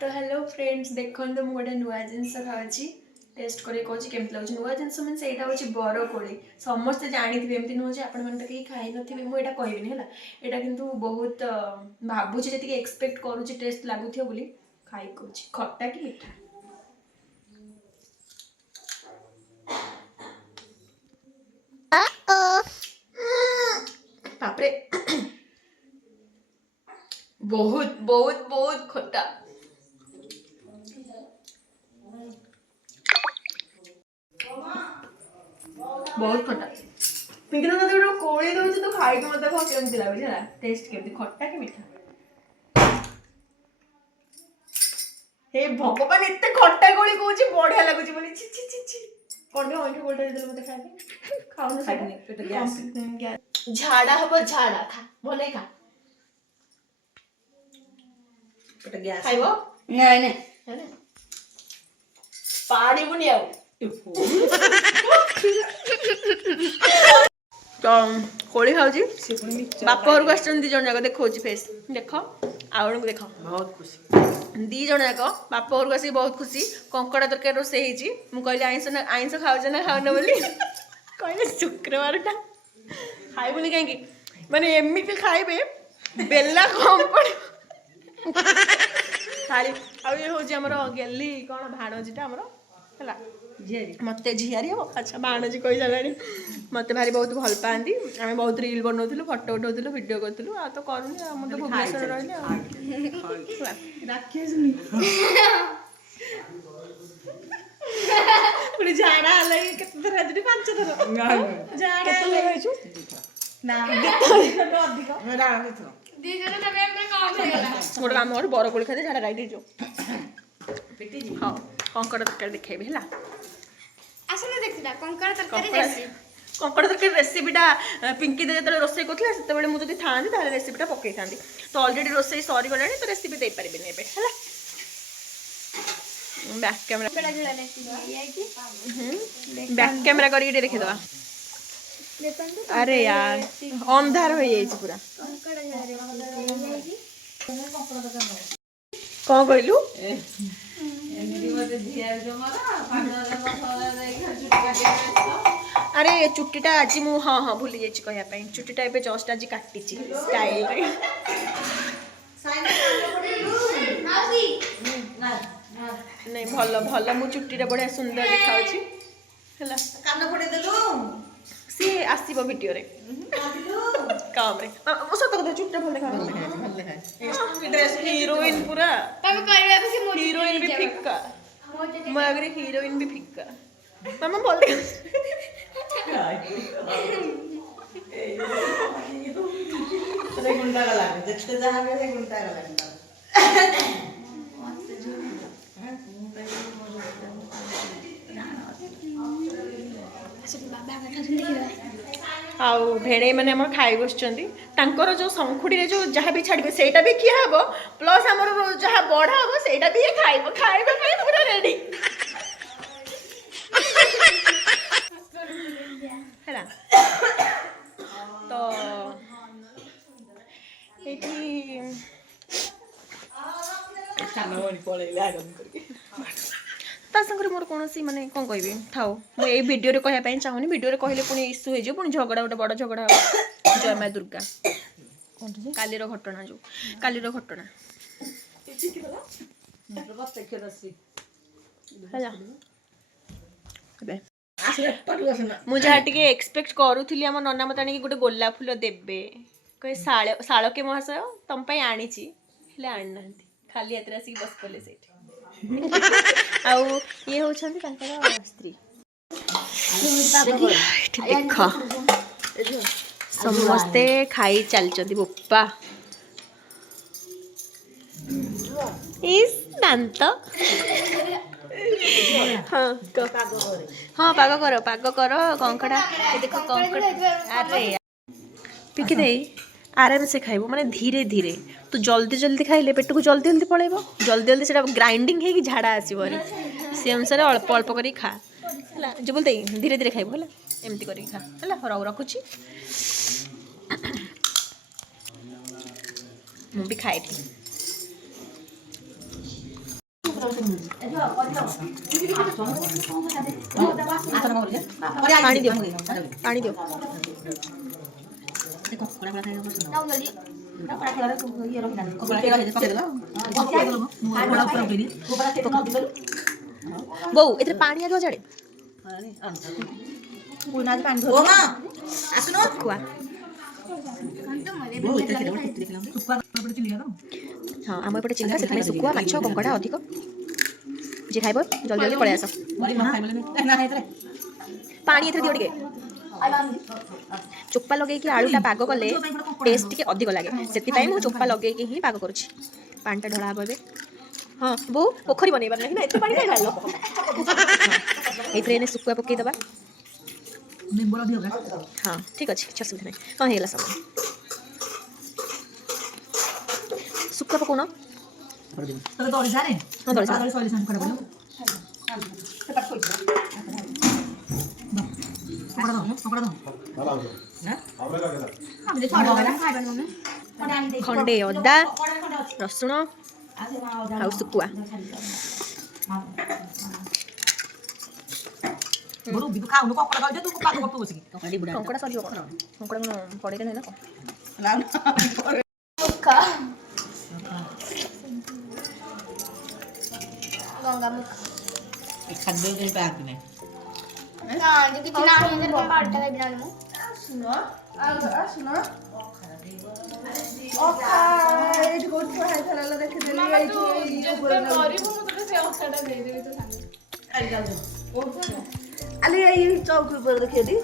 तो hello friends देखो तो मुझे गोटे नुआ जिनस खाऊँगी टेस्ट कर कहूँ केमती लगे नुआ जिनस मीन से हूँ बरकोड़ी समस्ते जानी थे एमती नुह आपण मैंने कहीं खाई नी मुझे कहबिनी है यहाँ कि बहुत भावुँ जी एक्सपेक्ट करुच्ची टेस्ट लगुथ बोली खाई कहूँ खट्टा कि मीठा बापरे बहुत बहुत बहुत खट्टा बहुत खट्टा पिंकी तो तोते कोड़ी दउछ तो खाई के मत कह केमती लगुच है टेस्ट केमती खट्टा कि मीठा हे भगवान एते खट्टा कोड़ी कहूची बढ़िया लगुच बोली छि छि छि छि कोन में ओंठे कोल्टा दे मते खाए खाऊ खाइनी पेट गैस झाड़ा हबो झाड़ा खा भले खा पेट गैस खाइबो नहीं नहीं है ना पाड़ी बुनी आउ तो कोड़ी खाऊची बाप घर को आसन दी जन जाक देखौची फेस देख आउन को देख बहुत खुशी दी जन जाक बाप घर को आसी बहुत खुशी कंकड़ा तरकारी रोसे ହେଇची मु कहली आइंस खाउछ ना खाउन बोली कहले शुक्रवार टा खाइबुनी काहे की माने एमिति खाइबे बेला कम पड़ थाली आ ये होची हमर गेली कोन भाणोजीटा हमर हला झियारी मते झियारी हो अच्छा भाणोजी कहि जालानी मते भारी बहुत भल पांदी आमे बहुत रील बनौथिलु फोटो उठौथिलु वीडियो करथिलु आ तो करूनी हम तो भुवनेश्वर रहले राखेसनी पुरी झाड़ा आले केते थर आजि 5 थर झाड़ा आले होइछु ना अधिक मेरा तो दी जन तबे हमरे काम हो गेला मोर काम और बड़ कोली खाते झाड़ा राइट जो बेटी जी हां कंकड़ तरकारी देखेबे हला आसने देखिला कंकड़ तरकारी देसी कंकड़ तरकारी रेसिपीटा पिंकी दे जेतले रोसे करथला सेते बेले मु जदी थांदी ताले रेसिपीटा पकई थांदी तो ऑलरेडी रोसे सॉरी गलानी तो रेसिपी दे परिबिनी एबे हला बैक कैमरा बड़ा झोला देसी ये की बैक कैमरा करी देखे दवा देखंतु अरे यार अंधार हो जाई पूरा कंकड़ झोला ये की कौन कहलु एमडी मते झियार जो मारा फाडला मसाला दे छुट्टी काटिया अरे चुट्टीटा आज मु हाँ हाँ भूली जाइए कहया चुट्टीटा ए जस्ट आज काटी स्टाइल माउसी ना नहीं भल भल मु चुट्टीटा बढ़िया सुंदर देखाउछि हला कान पड़े देलु सी आसीबो वीडियो रे काम रे मो सत कथा चुट्टा भल देखा भले है ड्रेस हीरोइन पूरा तब करबे कि मोटी हीरोइन भी फिक्का मैं अगर हीरोइन भी फिक्का मामा बोल दे ते गुंडा का लागे जत्ते जहां में गुंडा का लागे आउ भेड़े मैंने आम खाई बसुँच तांकर जो शंखुड़ी जो जहाँ भी छाड़े सेटा भी किया हम प्लस आमर जहाँ बढ़ा हम सेटा भी खाइब खाइबा पूरा रेडी है तो ये कानमणि पळैले आगम करके ता संगे मोर कौन सी माने कौन कहबी थाओ मु ए वीडियो रे कहया पई चाहुनी वीडियो रे कहले पुनी इश्यू हे जो पुनी झगड़ा गोटे बड़ झगड़ा हो जय मां दुर्गा कोन जे काली रो घटना जो काली रो घटना होला अबे मु जहा टिके एक्सपेक्ट करूथली हम नन्ना मताणी की गोटे गोलाप फूल देबे कहे साळके महाशय तम पई आनी छी हेले आन नांती खाली यात्रा सी बस पले सेठ आउ ये होछंती तांकर स्त्री देख समस्ते खाई चलचंती बोपा इस दांत हाँ पाग करो कंकड़ा देखो कंकड़ा अरे पिकी दे आराम से खाइबो माने धीरे धीरे तो जल्दी जल्दी खाइले पेट को जल्दी जल्दी पळेबो जल्दी जल्दी सेटा ग्राइंडिंग हे कि झाड़ा आसीबो रे से अनुसार अल्प अल्प करी खा हला जे बोलते धीरे धीरे खाइबो हला एमती करी खा हला रौ रखुची मु भी खाइती ପାଣି ଦିଅ ପାଣି ଦିଅ ବୋଉ ଏଥିରେ ପାଣି ଆଗ ଜାଡ଼େ ଖୁଆ ହଁ ଆମ ଏପଟେ ଚିଲିକା ସେଥିପାଇଁ ଶୁଖୁଆ ମାଛ କଙ୍କଡ଼ା ଅଧିକ ଯିଏ ଖାଇବ ଜଲ୍ଦି ଜଲ୍ଦି ପଳେଇ ଆସ ପାଣି ଏଥିରେ ଦିଅ ଟିକେ ଚୋପା ଲଗେଇକି ଆଳୁଟା ପାଗ କଲେ ଟେଷ୍ଟ ଟିକେ ଅଧିକ ଲାଗେ ସେଥିପାଇଁ ମୁଁ ଚୋପା ଲଗେଇକି ହିଁ ପାଗ କରୁଛି ପାଣିଟା ଢଳା ହେବ ଏବେ ହଁ ବୋଉ ପୋଖରୀ ବନେଇବାର ନାହିଁ ନା ଏତେ ପାଣି କାଇଁ ଢାଳିଲ ଏଇଥିରେ ଏନେ ଶୁଖୁଆ ପକେଇଦେବା ହଁ ଠିକ୍ ଅଛି କିଛି ଅସୁବିଧା ନାହିଁ ହଁ ହେଇଗଲା ସବୁ ଶୁଖୁଆ ପକଉନ ହଁ ଦଳି ଖଣ୍ଡେ ଅଦା ରସୁଣ ଆଉ ଶୁଖୁଆ କଙ୍କଡ଼ା ସରିଯିବ କଣ କଙ୍କଡ଼ା କ'ଣ କଡ଼େଇରେ ନାହିଁ ନା ଗଙ୍ଗା ମୁଖ ଖାଦ୍ୟ କିଛି ପାଆନ୍ତି ନାହିଁ ନା କିଛି ନାହିଁ ଏମିତି ବାଡ଼ିଟା ଖାଇବି ନା ମୁଁ ଆଲି ଏଇ ଚୌକି ଉପରେ ଦେଖିବି